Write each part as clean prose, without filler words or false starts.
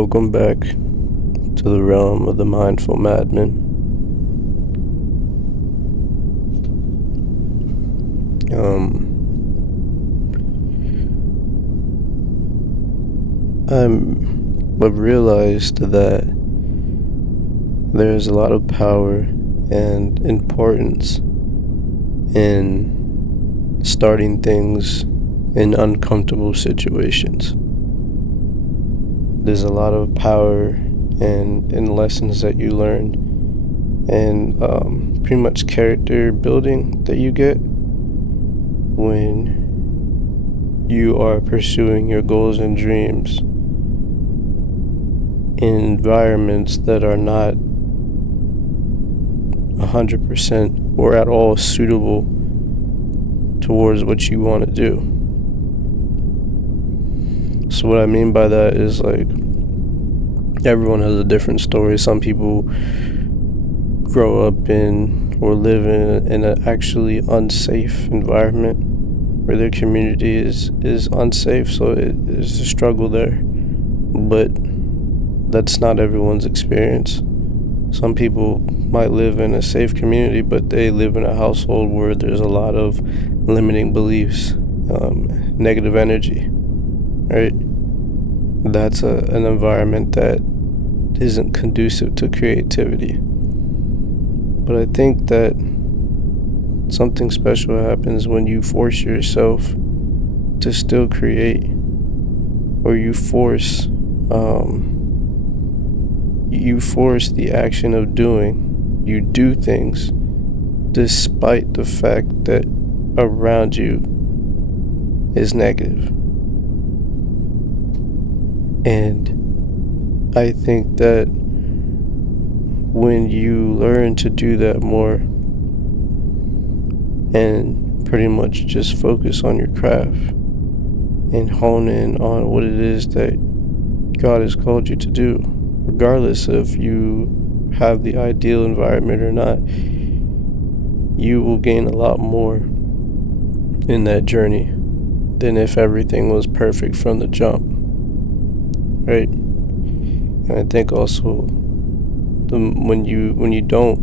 Welcome back to the realm of the mindful madman. I've realized that there's a lot of power and importance in starting things in uncomfortable situations. There's a lot of power in lessons that you learn and pretty much character building that you get when you are pursuing your goals and dreams in environments that are not 100% or at all suitable towards what you want to do. So what I mean by that is, like, everyone has a different story. Some people grow up in or live in an actually unsafe environment where their community is unsafe, so there's a struggle there. But that's not everyone's experience. Some people might live in a safe community, but they live in a household where there's a lot of limiting beliefs, negative energy, right? That's an environment that isn't conducive to creativity. But I think that something special happens when you force yourself to still create, or you force the action of doing. You do things despite the fact that around you is negative. And I think that when you learn to do that more and pretty much just focus on your craft and hone in on what it is that God has called you to do, regardless if you have the ideal environment or not, you will gain a lot more in that journey than if everything was perfect from the jump, right? And I think also when you don't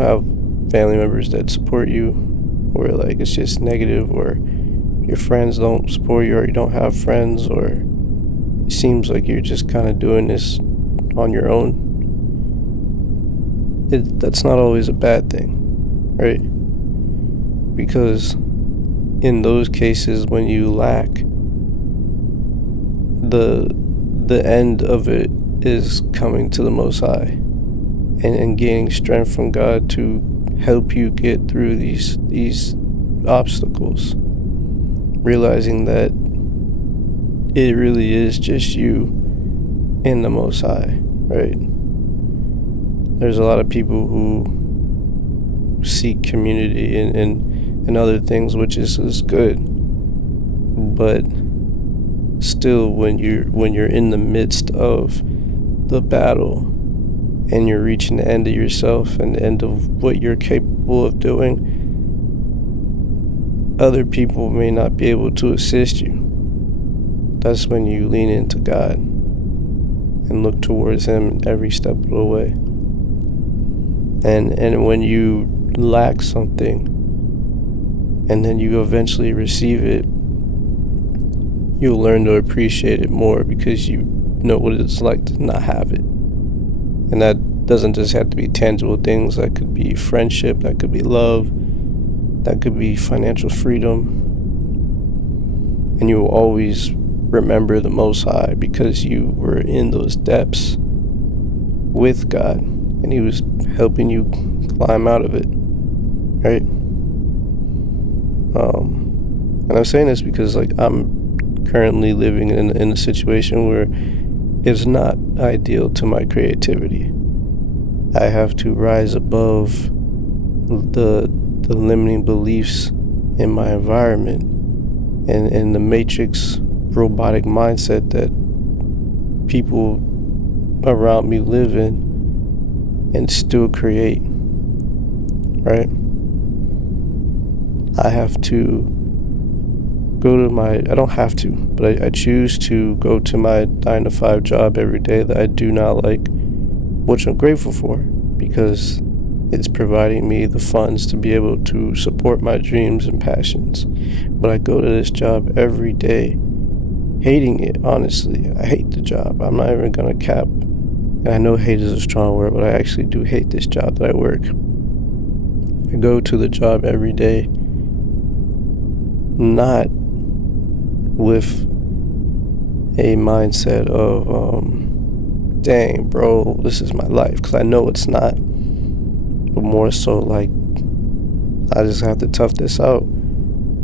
have family members that support you, or like it's just negative, or your friends don't support you, or you don't have friends, or it seems like you're just kind of doing this on your own, that's not always a bad thing, right? Because in those cases, when you lack, the end of it is coming to the Most High and gaining strength from God to help you get through these obstacles, realizing that it really is just you and the Most High, right? There's a lot of people who seek community and other things, which is good, but still, when you're in the midst of the battle and you're reaching the end of yourself and the end of what you're capable of doing, other people may not be able to assist you. That's when you lean into God and look towards Him every step of the way. And when you lack something and then you eventually receive it, you'll learn to appreciate it more because you know what it's like to not have it. And that doesn't just have to be tangible things. That could be friendship, that could be love, that could be financial freedom. And you will always remember the Most High because you were in those depths with God and He was helping you climb out of it, right? And I'm saying this because, like, I'm currently living in a situation where it's not ideal to my creativity. I have to rise above the limiting beliefs in my environment and the matrix robotic mindset that people around me live in and still create, right? I have to I don't have to, but I choose to go to my 9 to 5 job every day that I do not like, which I'm grateful for because it's providing me the funds to be able to support my dreams and passions. But I go to this job every day hating it, honestly. I hate the job. I'm not even gonna cap. And I know hate is a strong word, but I actually do hate this job that I work. I go to the job every day not with a mindset of, dang, bro, this is my life, because I know it's not. But more so like, I just have to tough this out.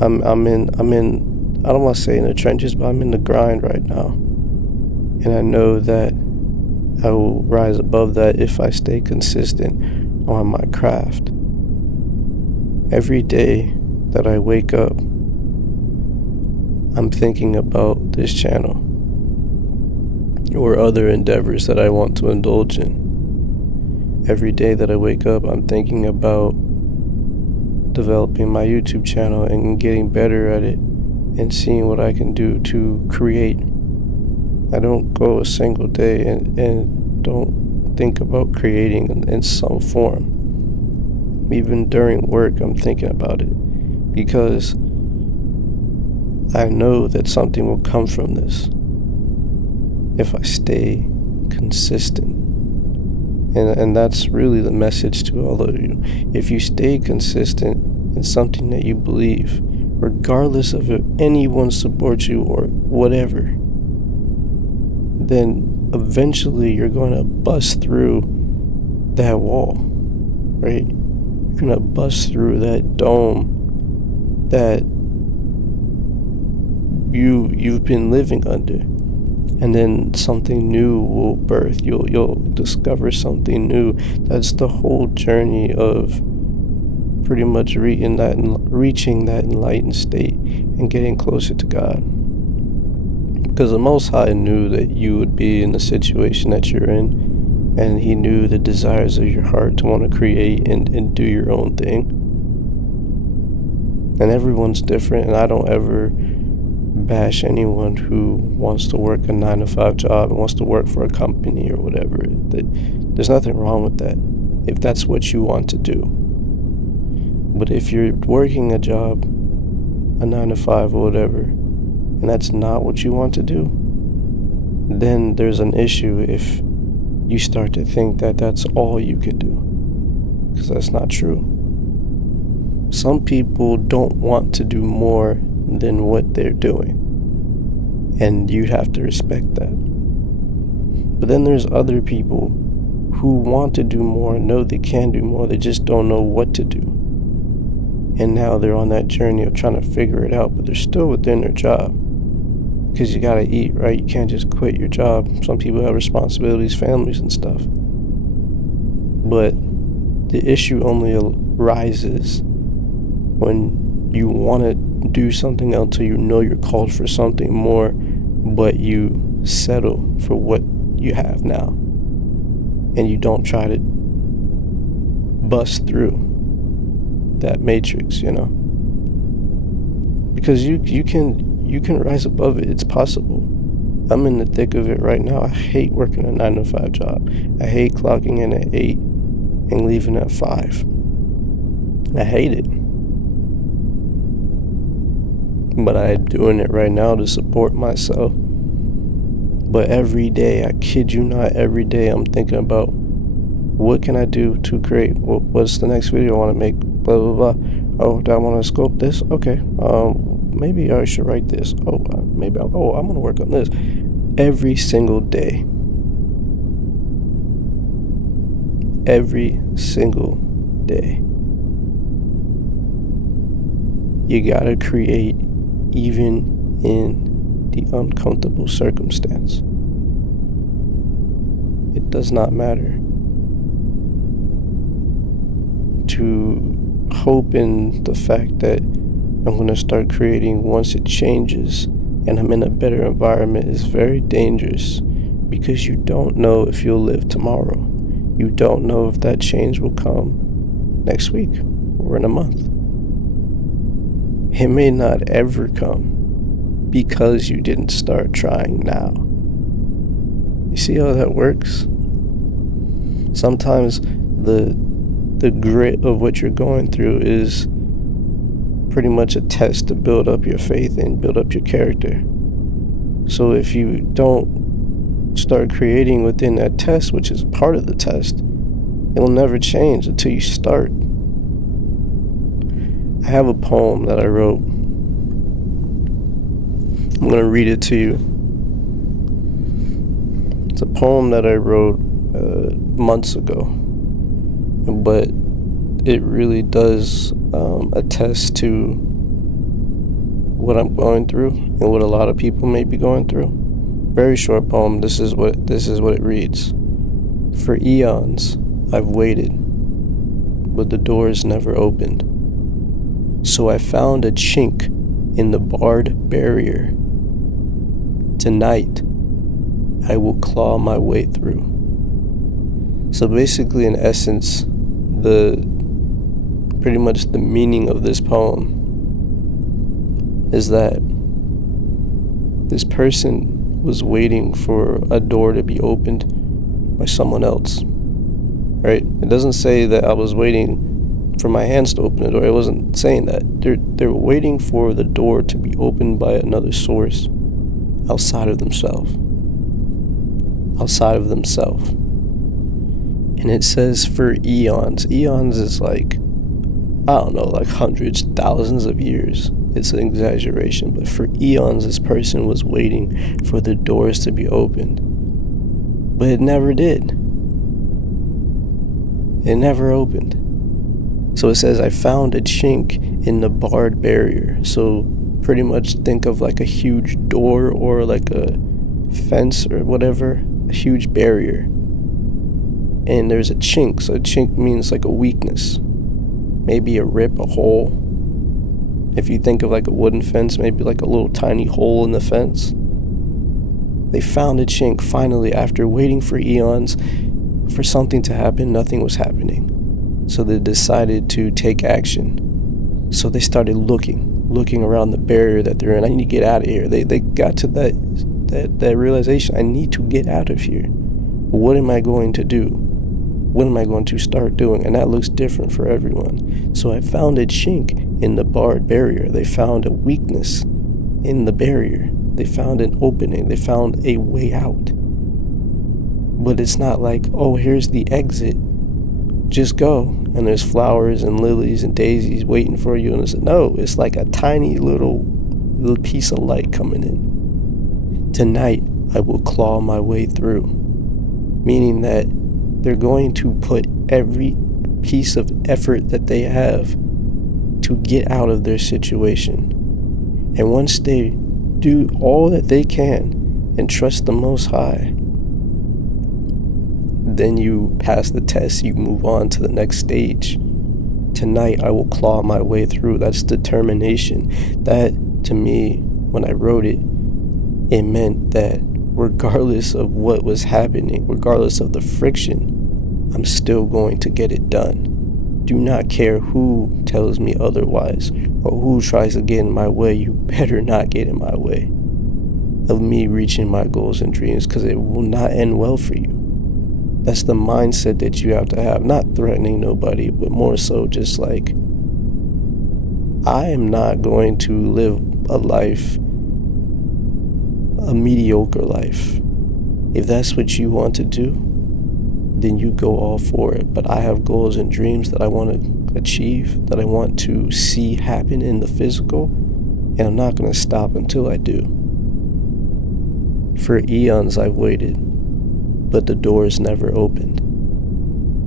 I'm in, I don't want to say in the trenches, but I'm in the grind right now. And I know that I will rise above that if I stay consistent on my craft. Every day that I wake up, I'm thinking about this channel or other endeavors that I want to indulge in. Every day that I wake up, I'm thinking about developing my YouTube channel and getting better at it and seeing what I can do to create. I don't go a single day and don't think about creating in some form. Even during work, I'm thinking about it because I know that something will come from this if I stay consistent. And that's really the message to all of you. If you stay consistent in something that you believe, regardless of if anyone supports you or whatever, then eventually you're going to bust through that wall, right? You're going to bust through that dome that you've been living under. And then something new will birth. You'll discover something new. That's the whole journey of pretty much reaching that enlightened state and getting closer to God. Because the Most High knew that you would be in the situation that you're in, and He knew the desires of your heart to want to create and do your own thing. And everyone's different, and I don't ever bash anyone who wants to work a 9 to 5 job and wants to work for a company or whatever. There's nothing wrong with that if that's what you want to do. But if you're working a job, a 9 to 5 or whatever, and that's not what you want to do, then there's an issue if you start to think that that's all you can do, because that's not true. Some people don't want to do more than what they're doing, and you have to respect that. But then there's other people who want to do more, know they can do more, they just don't know what to do. And now they're on that journey of trying to figure it out, but they're still within their job. Because you gotta eat, right? You can't just quit your job. Some people have responsibilities, families and stuff. But the issue only arises when you want to do something until you know you're called for something more, but you settle for what you have now. And you don't try to bust through that matrix, because you can rise above it. It's possible. I'm in the thick of it right now. I hate working a 9 to 5 job. I hate clocking in at 8 and leaving at 5. I hate it. But I'm doing it right now to support myself. But every day, I kid you not, every day I'm thinking about what can I do to create? What's the next video I want to make? Blah, blah, blah. Oh, do I want to sculpt this? Okay. Maybe I should write this. I'm going to work on this. Every single day. Every single day. You got to create even in the uncomfortable circumstance. It does not matter. To hope in the fact that I'm going to start creating once it changes and I'm in a better environment is very dangerous, because you don't know if you'll live tomorrow. You don't know if that change will come next week or in a month. It may not ever come. because you didn't start trying now. You see how that works? Sometimes the grit of what you're going through is pretty much a test to build up your faith and build up your character. So if you don't start creating within that test, which is part of the test, it'll never change until you start. I have a poem that I wrote. I'm going to read it to you. It's a poem that I wrote months ago, but it really does attest to what I'm going through and what a lot of people may be going through. Very short poem. This is what it reads. For eons I've waited, but the doors never opened. So I found a chink in the barred barrier. Tonight I will claw my way through. So basically, in essence, pretty much the meaning of this poem is that this person was waiting for a door to be opened by someone else, right? It doesn't say that I was waiting for my hands to open the door. It wasn't saying that. They're waiting for the door to be opened by another source outside of themselves. And it says for eons. Eons is like, I don't know, like hundreds, thousands of years. It's an exaggeration, but for eons, this person was waiting for the doors to be opened. But it never did. It never opened. So it says, I found a chink in the barred barrier. So pretty much think of like a huge door or like a fence or whatever, a huge barrier. And there's a chink. So a chink means like a weakness. Maybe a rip, a hole. If you think of like a wooden fence, maybe like a little tiny hole in the fence. They found a chink finally after waiting for eons for something to happen. Nothing was happening. So they decided to take action. So they started looking around the barrier that they're in. I need to get out of here. They got to that realization. I need to get out of here. What am I going to do? What am I going to start doing? And that looks different for everyone. So I found a chink in the barred barrier. They found a weakness in the barrier. They found an opening. They found a way out. But it's not like, oh, here's the exit. Just go. And there's flowers and lilies and daisies waiting for you. And no, it's like a tiny little piece of light coming in. Tonight, I will claw my way through. Meaning that they're going to put every piece of effort that they have to get out of their situation. And once they do all that they can and trust the Most High, then you pass the test, you move on to the next stage. Tonight I will claw my way through. That's determination. That, to me, when I wrote it, it meant that regardless of what was happening, regardless of the friction, I'm still going to get it done. Do not care who tells me otherwise or who tries to get in my way. You better not get in my way of me reaching my goals and dreams, because it will not end well for you. That's the mindset that you have to have. Not threatening nobody, but more so just like, I am not going to live a mediocre life. If that's what you want to do, then you go all for it. But I have goals and dreams that I want to achieve, that I want to see happen in the physical, and I'm not going to stop until I do. For eons I've waited, but the doors never opened.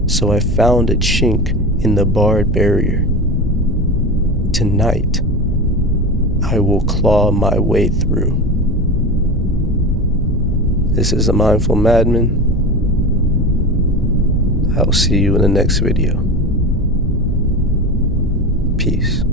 So I found a chink in the barred barrier. Tonight, I will claw my way through. This is a Mindful Madman. I'll see you in the next video. Peace.